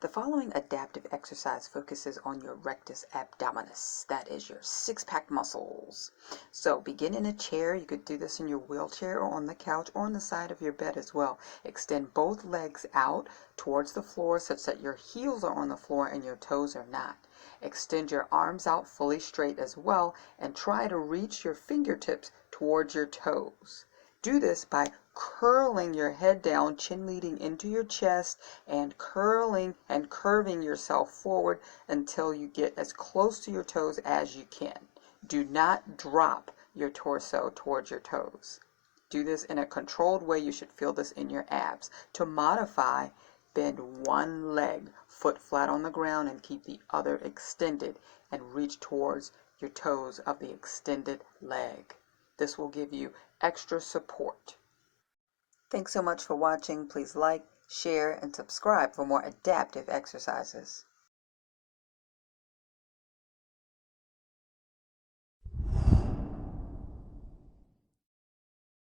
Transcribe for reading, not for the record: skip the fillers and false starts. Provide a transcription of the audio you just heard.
The following adaptive exercise focuses on your rectus abdominis. That is your six-pack muscles. So begin in a chair. You could do this in your wheelchair or on the couch or on the side of your bed as well. Extend both legs out towards the floor such that your heels are on the floor and your toes are not. Extend your arms out fully straight as well and try to reach your fingertips towards your toes. Do this by curling your head down, chin leading into your chest, and curling and curving yourself forward until you get as close to your toes as you can. Do not drop your torso towards your toes. Do this in a controlled way. You should feel this in your abs. To modify, bend one leg, foot flat on the ground, and keep the other extended and reach towards your toes of the extended leg. This will give you extra support. Thanks so much for watching. Please like, share, and subscribe for more adaptive exercises.